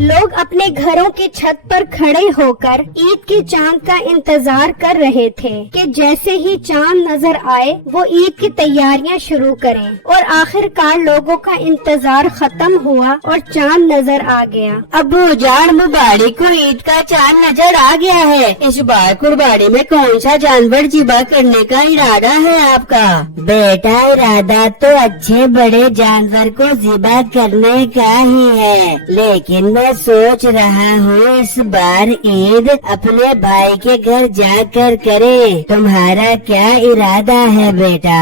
लोग अपने घरों की छत पर खड़े होकर ईद के चांद का इंतजार कर रहे थे कि जैसे ही चांद नजर आए वो ईद की तैयारियां शुरू करें, और आखिरकार लोगों का इंतजार खत्म हुआ और चांद नजर आ गया। अब्बू जान, मुबारक को ईद का चांद नजर आ गया है। इस बार कुर्बानी में कौन सा जानवर ज़िबा करने का इरादा है आपका? बेटा, इरादा तो अच्छे बड़े जानवर को ज़िबा करने का ही है, लेकिन मैं सोच रहा हूँ इस बार ईद अपने भाई के घर जाकर करें। तुम्हारा क्या इरादा है बेटा?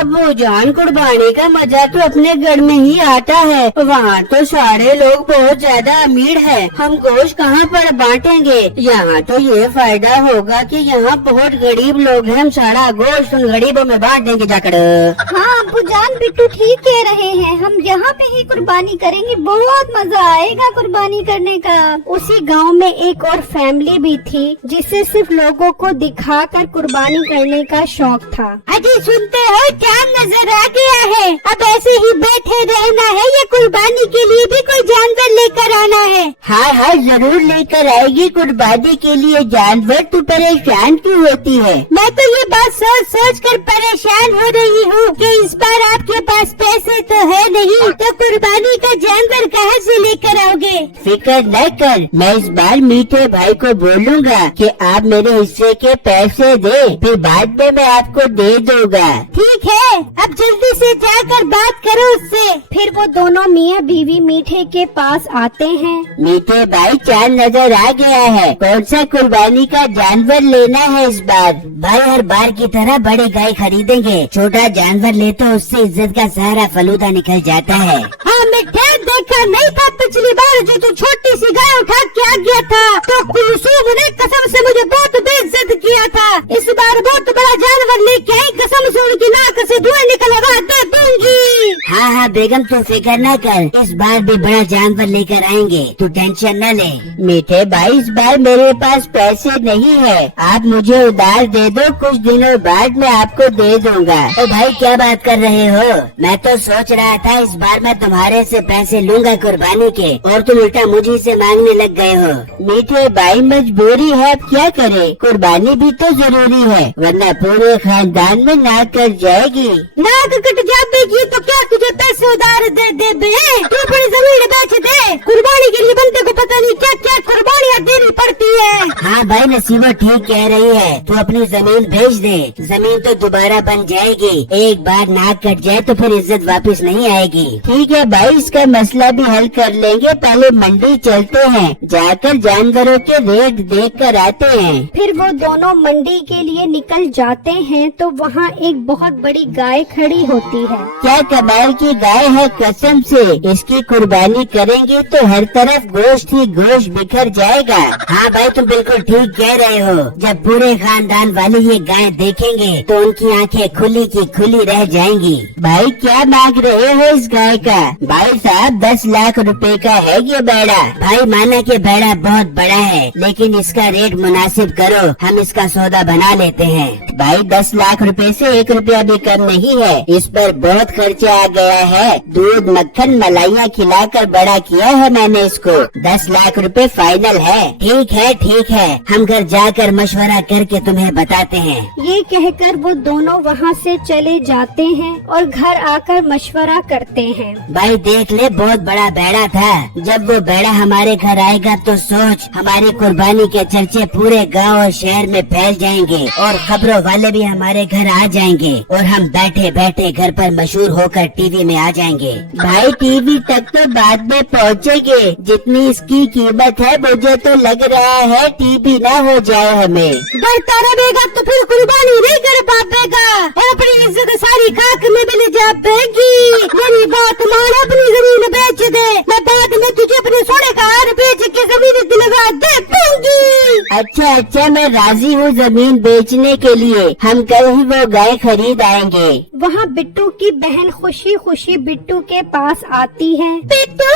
अब्बू जान, कुर्बानी का मजा तो अपने घर में ही आता है। वहाँ तो सारे लोग बहुत ज्यादा अमीर हैं। हम गोश्त कहाँ पर बांटेंगे? यहाँ तो ये फायदा होगा कि यहाँ बहुत गरीब लोग हैं। हम सारा गोश्त उन गरीबों में बांट देंगे जाकर। हाँ अब्बू जान, बिट्टू ठीक कह रहे हैं। हम यहाँ पे ही कुर्बानी करेंगे, बहुत मजा आएगा कुर्बानी करने का। उसी गांव में एक और फैमिली भी थी जिसे सिर्फ लोगों को दिखाकर कुर्बानी करने का शौक था। अजी सुनते हो, चांद नजर आ गया है। अब ऐसे ही बैठे रहना है या कुर्बानी के लिए भी कोई जानवर लेकर आना है? हाँ हाँ, जरूर लेकर आएगी कुर्बानी के लिए जानवर। तू परेशान क्यों होती है? मैं तो ये बात सोच सोच कर परेशान हो रही हूँ कि इस बार आपके पास पैसे तो है नहीं, तो कुर्बानी का जानवर कहाँ से लेकर आओगे? फिक्र न कर, मैं इस बार मीठे भाई को बोलूँगा कि आप मेरे हिस्से के पैसे दे, फिर बाद में मैं आपको दे दूँगा। ठीक है, अब जल्दी से जाकर बात करो उससे। फिर वो दोनों मियाँ बीवी मीठे के पास आते हैं। मीठे भाई, चांद नजर आ गया है। कौन सा कुर्बानी का जानवर लेना है इस बार? भाई, हर बार की तरह बड़े गाय खरीदेंगे। छोटा जानवर ले तो उससे इज्जत का सारा फलूदा निकल जाता है। हाँ, मैं देखा नहीं था पिछली बार जो तू छोटी सी गाय उठा के आ गया था, तो कुलसूम ने कसम से मुझे बहुत बेइज्जत किया था। इस बार बहुत बड़ा जानवर लेके आई, कसम से उनकी नाक से धुआं निकलवा दे दूंगी। हाँ हाँ बेगम, तू फिक्र न कर, इस बार भी बड़ा जानवर लेकर आएंगे, तू टेंशन न ले। मीठे भाई, इस बार मेरे पास पैसे नहीं है, आप मुझे उधार दे दो, कुछ दिनों बाद मैं आपको दे दूंगा। ओ भाई, क्या बात कर रहे हो? मैं तो सोच रहा था इस बार मैं तुम्हारे से पैसे लूंगा कुर्बानी के, और तुम उल्टा मुझे से मांगने लग गए हो। मीठे भाई, मजबूरी है, अब क्या करे, कुर्बानी भी तो जरूरी है, वरना पूरे खानदान में नाक कट जाएगी। नाक कट जाएगी तो क्या तुझे पैसे उधार दे दे? तू अपनी जमीन बेच दे, कुर्बानी के लिए बनते को पता नहीं क्या क्या कुर्बानियाँ देनी पड़ती है। हाँ भाई, नसीबा ठीक कह रही है, तू अपनी जमीन बेच दे, जमीन तो दोबारा बन जाएगी। एक बार नाक कट जाए तो फिर इज्जत वापस नहीं आएगी। ठीक है भाई, इसका मसला भी हल कर लेंगे। पहले मंडी चलते हैं, जाकर जानवरों के रेट देख कर आते हैं। फिर वो दोनों मंडी के लिए निकल जाते हैं तो वहाँ एक बहुत बड़ी गाय खड़ी होती है। क्या कमाल की गाय है, कसम से इसकी कुर्बानी करेंगे तो हर तरफ गोश्त ही गोश्त बिखर जाएगा। हाँ भाई, तुम बिल्कुल ठीक कह रहे हो। जब पूरे खानदान वाले ये गाय देखेंगे तो उनकी आंखें खुली की खुली रह जाएंगी। भाई, क्या मांग रहे हो इस गाय का? भाई साहब, 10 लाख रुपए का है ये बेड़ा। भाई, माना कि बेड़ा बहुत बड़ा है, लेकिन इसका रेट मुनासिब करो, हम इसका सौदा बना लेते हैं। भाई, 10 लाख रुपए से 1 रुपया भी कम नहीं है, इस पर बहुत खर्चा आ गया है। दूध, मक्खन, मलाइयाँ खिलाकर बड़ा किया है मैंने इसको। 10 लाख रुपए फाइनल है। ठीक है, हम घर जाकर मशवरा करके तुम्हें बताते हैं। ये कहकर वो दोनों वहाँ से चले जाते हैं और घर आकर मशवरा करते हैं। भाई देख ले, बहुत बड़ा बेड़ा था। जब वो बेड़ा हमारे घर आएगा तो सोच, हमारी कुर्बानी के चर्चे पूरे गांव और शहर में फैल जाएंगे और खबरों वाले भी हमारे घर आ जाएंगे और हम बैठे बैठे घर पर मशहूर होकर टीवी में आ जाएंगे। भाई, टीवी तक तो बाद में पहुँचेंगे, जितनी इसकी कीमत है मुझे तो लग रहा है टीवी ना हो जाए हमें। डरता रहेगा तो फिर कुर्बानी नहीं कर पाएगा और अपनी इज्जत सारी खाक में मिल जाएगी। मेरी बात मान, अपनी जमीन बेच दे, मैं बाद में तुझे अपने सोने का हार बेच के जमीन दिलवा दे दूंगी। अच्छा मैं राजी हूँ जमीन बेचने के लिए, हम कल ही वो गाय खरीद आएंगे। वहाँ बिट्टू की बहन खुशी खुशी बिट्टू के पास आती है। बिट्टू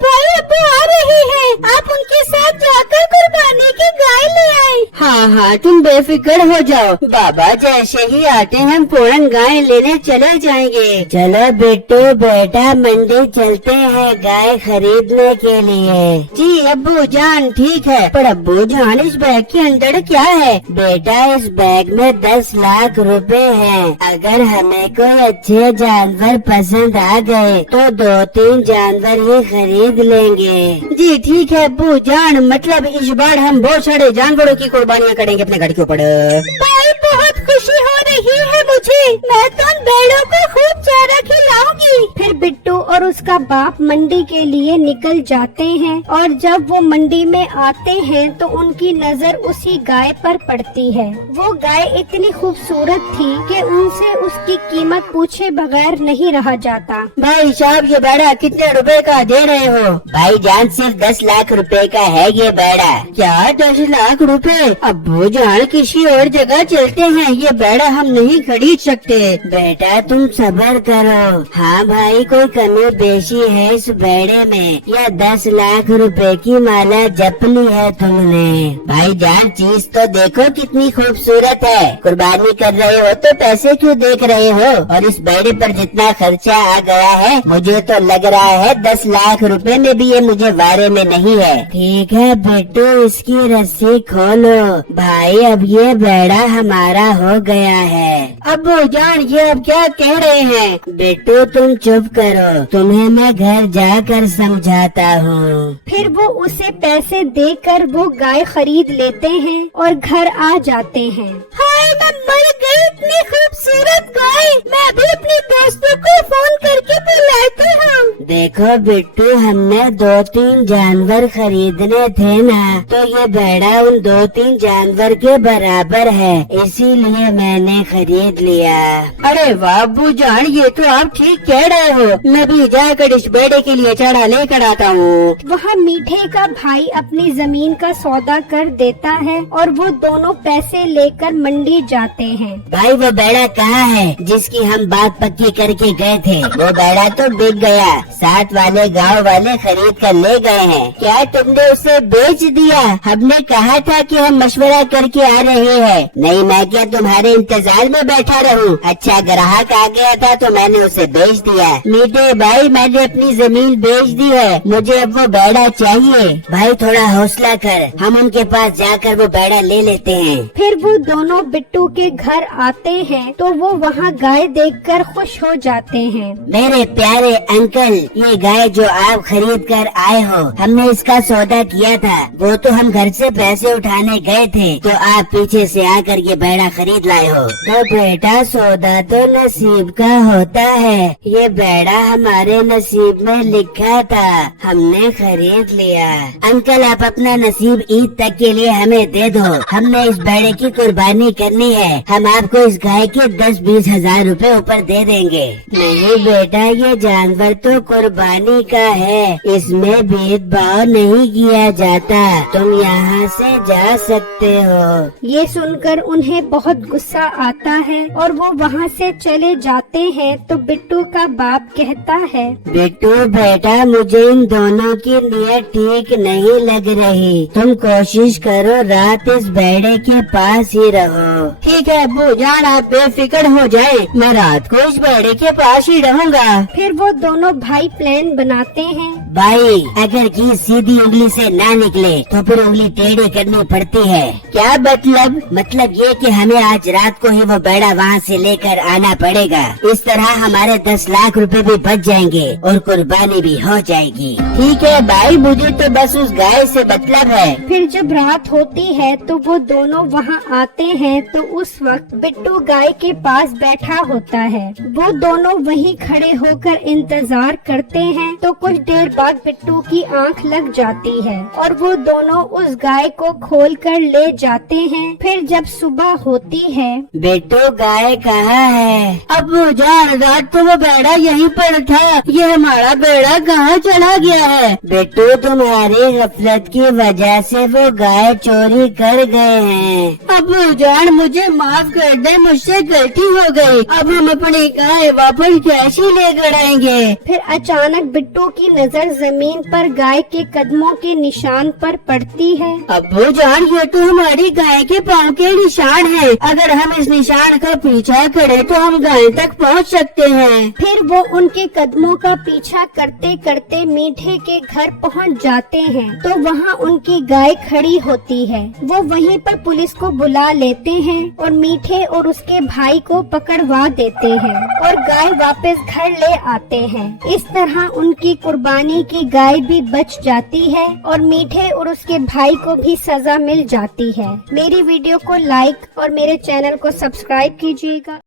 भाई अब आ रही है, आप उनके साथ जाकर कुर्बानी की गाय ले आए। हाँ तुम बेफिक्र हो जाओ, बाबा जैसे ही आते हैं हम फौरन गाय लेने चले जाएंगे। चलो बिट्टू बेटा मंडी चलते हैं गाय खरीदने के लिए। जी अब्बू जान ठीक है, पर अब्बू जान इस बैग के अंदर क्या है? बेटा इस बैग में 10 लाख रुपए हैं। अगर हमें कोई अच्छे जानवर पसंद आ गए तो 2-3 जानवर ही खरीद लेंगे। जी ठीक है अब्बू जान, मतलब इस बार हम बहुत सारे जानवरों की कुर्बानियाँ करेंगे अपने घर के ऊपर। भाई बहुत खुशी हो रही है मुझे, मैं तो उन भेड़ों को खूब चारा खिलाऊंगी। फिर बिट्टू और उसका बाप मंडी के लिए निकल जाते हैं और जब वो मंडी में आते हैं तो उनकी नजर उसी गाय पर पड़ती है। वो गाय इतनी खूबसूरत थी कि उनसे उसकी कीमत पूछे बगैर नहीं रहा जाता। भाई साहब ये बेड़ा कितने रुपए का दे रहे हो? भाई जान सिर्फ 10 लाख रुपए का है ये बेड़ा। क्या 10 लाख रुपए? अब्बू जान किसी और जगह चलते हैं, ये बेड़ा हम नहीं खरीद सकते। बेटा तुम सब्र करो। हाँ भाई कोई कमी बेशी है इस बेड़े में, या 10 लाख रुपए की माला जप ली है तुमने? भाई जान चीज तो देखो कितनी खूबसूरत है, कुर्बानी कर रहे हो तो पैसे क्यों देख रहे हो? और इस बेड़े पर जितना खर्चा आ गया है मुझे तो लग रहा है 10 लाख रुपए में भी ये मुझे वारे में नहीं है। ठीक है बिट्टू इसकी रस्सी खोलो। भाई अब ये बेड़ा हमारा हो गया है। अब्बू जान ये अब क्या कह रहे हैं? बिट्टू तुम चुप करो, तुम्हें मैं घर जाकर समझाता हूँ। फिर वो उसे पैसे देकर वो गाय खरीद लेते हैं और घर आ जाते हैं। हाय मैं मर गई, इतनी खूबसूरत गाय, मैं अभी अपने दोस्तों को फोन करके बुलाती हूँ। देखो बिट्टू हमने 2-3 जानवर खरीदने थे ना, तो ये बेड़ा उन 2-3 जानवर के बराबर है, इसीलिए मैंने खरीद लिया। अरे वाह अब्बू जान ये तो आप ठीक कह रहे हो, मैं भी जाकर इस बेड़े के लिए चारा लेकर आता हूँ। वहाँ मीठे का भाई अपनी जमीन का सौदा कर देता है और वो दोनों पैसे लेकर मंडी जाते हैं। भाई वो बेड़ा कहाँ है जिसकी हम बात पक्की करके गए थे? वो बेड़ा तो बिक गया, साथ वाले गांव वाले खरीद कर ले गए हैं। क्या तुमने उसे बेच दिया? हमने कहा था कि हम मशवरा करके आ रहे हैं। नहीं मैं क्या तुम्हारे इंतजार में बैठा रहूं? अच्छा ग्राहक आ गया था तो मैंने उसे बेच दिया। मीठे भाई मैंने अपनी जमीन बेच दी है, मुझे अब वो बेड़ा चाहिए। भाई थोड़ा हौसला कर, हम उनके पास जाकर वो बेड़ा ले लेते हैं। फिर वो दोनों बिट्टू के घर आते हैं तो वो वहाँ गाय देखकर खुश हो जाते हैं। मेरे प्यारे अंकल ये गाय जो आप खरीद कर आए हो, हमने इसका सौदा किया था, वो तो हम घर से पैसे उठाने गए थे तो आप पीछे से आकर ये बेड़ा खरीद लाए हो। तो बेटा सौदा तो नसीब का होता है, ये बेड़ा हमारे नसीब में लिखा था, हमने खरीद लिया। अंकल आप अपना नसीब ईद तक के लिए हमें दे दो, हमने इस बेड़े की कुर्बानी करनी है, हम आपको इस गाय के 10-20 हजार रुपए ऊपर दे देंगे। नहीं बेटा ये जानवर तो कुर्बानी का है, इसमें भेदभाव नहीं किया जाता, तुम यहाँ से जा सकते हो। ये सुनकर उन्हें बहुत गुस्सा आता है और वो वहाँ से चले जाते हैं तो बिट्टू का बाप कहता है, बिट्टू बेटा मुझे इन दोनों की नीयत ठीक नहीं लग रही, तुम कोशिश करो रात इस बेड़े के पास ही रहो। ठीक है अब्बू जान आप बेफिक्र हो जाए, मैं रात को इस बेड़े के पास ही रहूँगा। फिर वो दोनों भाई प्लान बनाते हैं। भाई अगर घी सीधी उंगली से ना निकले तो फिर उंगली टेढ़ी करनी पड़ती है। क्या मतलब? मतलब ये कि हमें आज रात को ही वो बेड़ा वहाँ से लेकर आना पड़ेगा, इस तरह हमारे 10 लाख रुपए भी बच जाएंगे और कुर्बानी भी हो जाएगी। ठीक है भाई मुझे तो बस उस गाय से मतलब है। फिर जब रात होती है तो वो दोनों वहाँ आते हैं तो उस उस वक्त बिट्टू गाय के पास बैठा होता है। वो दोनों वहीं खड़े होकर इंतजार करते हैं। तो कुछ देर बाद बिट्टू की आंख लग जाती है और वो दोनों उस गाय को खोल कर ले जाते हैं। फिर जब सुबह होती है, बिट्टू गाय कहाँ है? अब्बू जान, रात को वो बेड़ा यहीं पर था, ये हमारा बेड़ा कहाँ चला गया है? बिट्टू, तुम्हारी गफलत की वजह से वो गाय चोरी कर गए हैं। अब्बू जान, मुझे माफ कर दे, मुझसे गलती हो गई। अब हम अपनी गाय वापस कैसे लेकर आएंगे? फिर अचानक बिट्टू की नजर जमीन पर गाय के कदमों के निशान पर पड़ती है। अब्बू जान, ये तो हमारी गाय के पाँव के निशान है। अगर हम इस निशान का पीछा करें तो हम गाय तक पहुंच सकते हैं। फिर वो उनके कदमों का पीछा करते करते मीठे के घर पहुंच जाते हैं। तो वहाँ उनकी गाय खड़ी होती है। वो वहीं पर पुलिस को बुला लेते हैं और मीठे और उसके भाई को पकड़वा देते हैं और गाय वापस घर ले आते हैं। इस तरह उनकी कुर्बानी की गाय भी बच जाती है और मीठे और उसके भाई को भी सजा मिल जाती है। मेरी वीडियो को लाइक और मेरे चैनल को सब्सक्राइब कीजिएगा।